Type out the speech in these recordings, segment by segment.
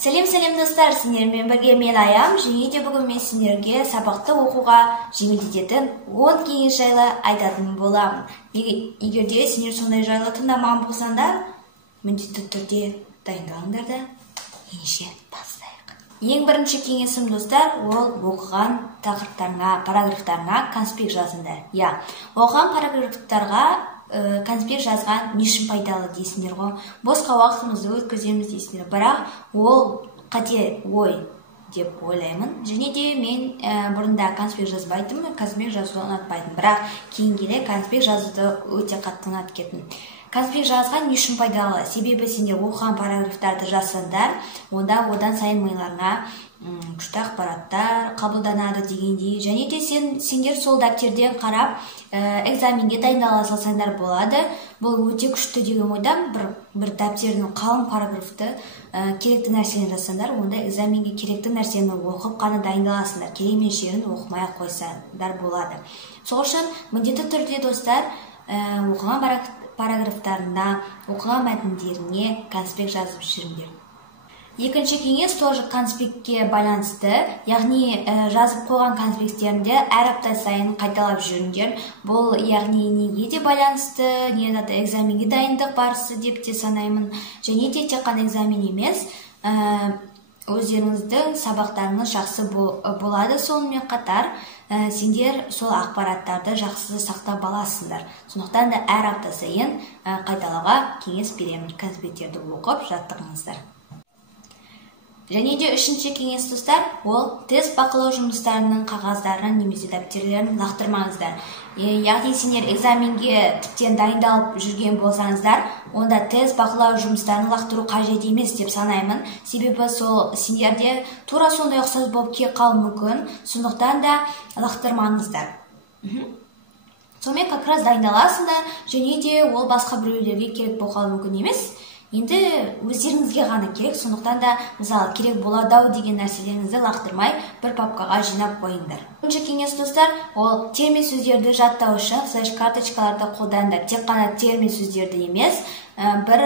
Сәлем достар, сендермен бірге мен Аям, және де бүгін мен сендерге сабақты оқуға жеңілдететін 10 кеңес жайлы айтатын боламын. Егер де сендер сондай жайлы тыңдамаған болсаңдар, міндетті түрде дайындалыңдар да ендеше бастайық. Ең бірінші кеңесім достар, ол оқыған тақырыптарыңа, параграфтарыңа конспект жазыңдар. Оқыған параграфтарға конспект жазған не үшін пайдалы дейсіңдер ғой. Босқа уақытымызды өткіземіз дейсіңдер. Бірақ ол қате ой деп ойлаймын. Және де мен бұрында конспект жазбайтынмын, конспект жазуды ұнатпайтын. Бірақ кейін келе конспект жазуды өте қатты ұнатып кеттім. Конспект жазған не үшін пайдалы? Себебі сендер оқыған параграфтарды жазсаңдар, онда одан сайын миыңа күшті ақпараттар қабылданады дегендей. Және де сендер сол дәптерден қарап экзаменге дайындала салсаңдар болады. Бұл өте күшті деген ойдан бір дәптердің қалың параграфты керекті нәрсені жазсаңдар, онда экзаменге керекті нәрсені оқып қана дайындаласыңдар. Керек емес жерін оқымай қойсаңдар болады. Сол үшін міндетті түрде достар оқыған параграфтарына, оқыған мәтіндеріне конспект жазып жүріңдер. Екінші кеңес тоже конспектке байланысты, яғни жазып қойған конспекттерінде әр апта сайын қайталап жүріңдер. Бұл яғни неге де байланысты, экзаменге дайындық барысы деп те санаймын. Және де тек қана экзамен емес, өздеріңіздің сабақтарыңыз жақсы болады. Сонымен қатар сендер сол ақпараттарды жақсы сақтап аласыңдар. Сондықтан да әр апта сайын қайталауға кеңес беремін. Конспекттерді оқып жаттығыңыздар. Және де үшінші кеңес достар, ол тест бақылау жұмыстарының қағаздарын немесе дәптерлерін лақтырмаңыздар. Яғни сендер экзаменге тіптен дайындалып жүрген болсаңыздар, онда тест бақылау жұмыстарын лақтыру қажет емес деп санаймын. Себебі сол сендерде тура сондай ұқсас болып келіп қалуы мүмкін, сондықтан да лақтырмаңыздар. Сонымен как раз дайындаласыңдар, және де ол басқа біреулерге керек болып қалуы мүмкін емес. Енді өздеріңізге ғана керек, сондықтан да мысалы керек болады деген нәрселеріңізді лақтырмай бір папкаға жинап қойыңдар. Үшінші кеңес достар, ол термин сөздерді жаттау үшін флеш-карточкаларды қолданыңдар. Тек қана термин сөздерді емес, бір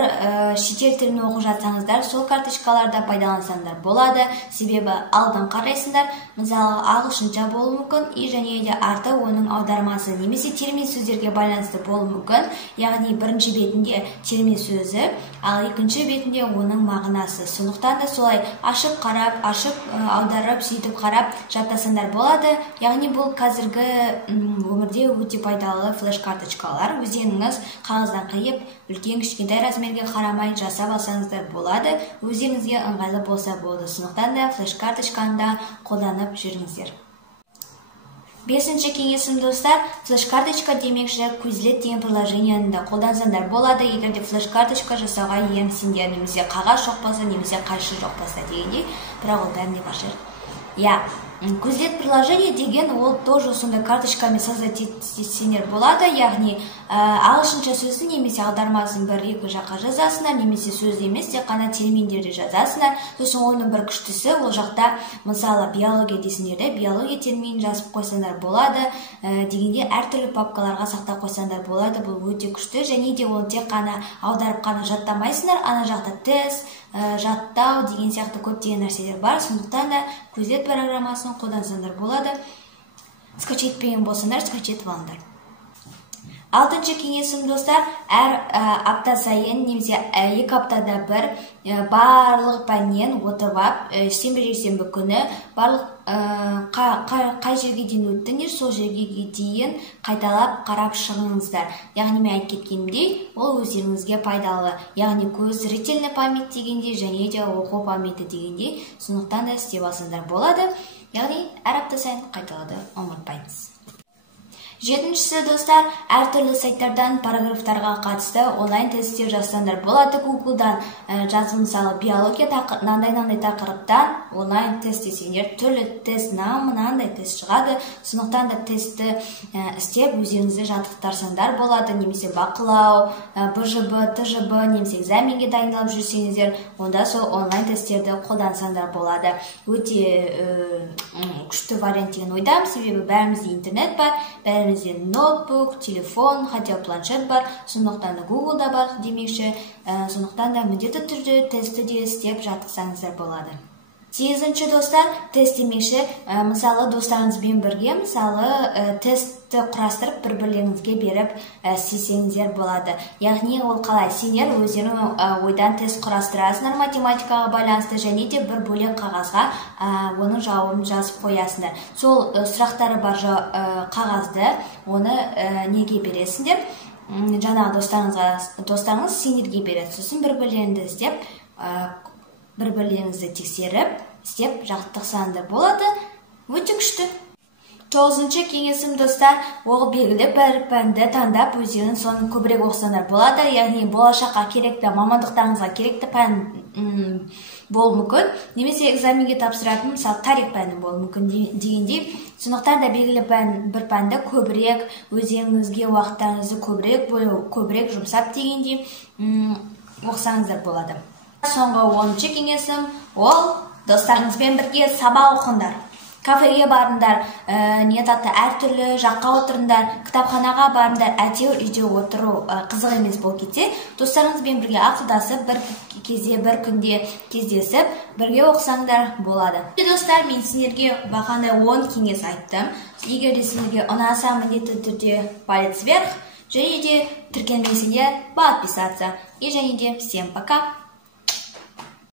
шетел тілін оқып жатсаңыздар, сол карточкаларда пайдалансаңдар болады. Себебі алдын қарайсыңдар, мысалы ағылшынша болуы мүмкін, және де арты оның аудармасы немесе термин сөздерге байланысты болуы мүмкін. Яғни бірінші бетінде термин сөзі, ал екінші бетінде оның мағынасы. Сондықтан да солай ашып қарап, ашып аударып, сөйтіп қарап жаттасаңдар болады. Яғни бұл қазіргі өмірде өте пайдалы флеш-карточкалар. Өздеріңіз қағаздан қиып, үлкен кішкентай размерге қарамай жасап алсаңыздар болады. Өздеріңізге ыңғайлы болса болды. Сондықтан да флеш-карточканы да қолданып жүріңіздер. Бесінші кеңесім достар, флеш-карточка демекші Quizlet деген приложениені де қолдансаңдар болады. Егер де флеш-карточка жасауға ерінсеңдер, немесе қағаз жоқ болса, немесе қайшы жоқ болса дегендей, бірақ ол бәрінде бар жер. Quizlet приложение деген ол тоже сондай карточкамен создать етсеңдер болады. Яғни ағылшынша сөзді немесе аудармасын бір-екі жаққа жазасыңдар, немесе сөзді емес, тек қана терминдерді жазасыңдар. Сосын оның бір күштісі, ол жақта мысалы биология десеңдерде, биология терминін жазып қойсаңдар болады. Дегенде әртүрлі папкаларға сақтап қойсаңдар болады. Бұл өте күшті, және де оны тек қана аударып қана жаттамайсыңдар. Ана жақта тест, жаттау деген сияқты көптеген нәрселер бар. Сондықтан да Quizlet программасын қолдансаңдар болады. Скачетпеген болсаңдар, скачетіп алыңдар. Алтыншы кеңесім достар, әр апта сайын немесе 2 аптада бір барлық пәннен отырып, сенбі күні барлық қай жерге дейін өттіңдер, сол жерге дейін қайталап қарап шығыңыздар. Яғни мен айтып кеткенімдей, ол өздеріңізге пайдалы. Яғни көз зрительный память дегенде, және де оқу памяті дегенде, сондықтан да істеп алсаңдар болады. Яғни әр апта сайын қайталауды ұмытпаңыз. Жетіншісі достар, әртүрлі сайттардан параграфтарға қатысты онлайн тесттер жазсаңдар болады. Google'дан жазып, мысалы биология мынандай тақырыптан онлайн тест десеңдер, түрлі тест, мынандай тест шығады. Сондықтан да тестті істеп өздеріңізді жаттықтырсаңдар болады. Немесе бақылау, БЖБ, ТЖБ, немесе экзаменге дайындалып жүрсеңіздер, онда сол онлайн тесттерді қолдансаңдар болады. Өте күшті вариант деген ойдамын, себебі бәрімізде интернет бар, бәрімізде қолыңызда ноутбук, телефон, хотя планшет бар, сондықтан да Google да бар демекші, сондықтан да міндетті түрде тестті де істеп жатқызсаңыздар болады. 8-ші достар, тест демекші, мысалы достарыңызбен бірге, мысалы тестті құрастырып бір-бірлеріңізге беріп істесеңіздер болады. Яғни ол қалай, сендер өздерің ойдан тест құрастырасыңдар математикаға байланысты, және де бір бөлек қағазға оның жауабын жазып қоясыңдар. Сол сұрақтары бар қағазды оны неге бересіңдер? Жаңағы достарыңыз сендерге береді. Сосын бір-бірлеріңді іздеп, бір-бірлеріңізді тексеріп, істеп жаттықсаңдар болады. Өте күшті. 9-ші кеңесім достар, ол белгілі бір пәнді таңдап, өздерің соны көбірек оқысаңдар болады. Яғни болашаққа керекті, мамандықтарыңызға керекті пән болуы мүмкін. Немесе экзаменге тапсыратын, мысалы, тарих пәні болуы мүмкін дегендей. Сондықтан да белгілі бір пәнді көбірек, өздеріңізге уақыттарыңызды көбірек жұмсап дегендей оқысаңыздар болады. Соңғы 10-ші кеңесім, ол достарыңызбен бірге сабақ оқыңдар. Кафеге барыңдар, әртүрлі жаққа отырыңдар, кітапханаға барыңдар, әйтеуір үйде отыру қызық емес болып кетсе, достарыңызбен бірге ақылдасып, бір кезде, бір күнде кездесіп, бірге оқысаңдар болады. Достар, мен сендерге бақандай 10 кеңес айттым. Егер де сендерге ұнаса, міндетті түрде палец вверх, және де тіркелмесеңдер подписаться. И және де всем пока!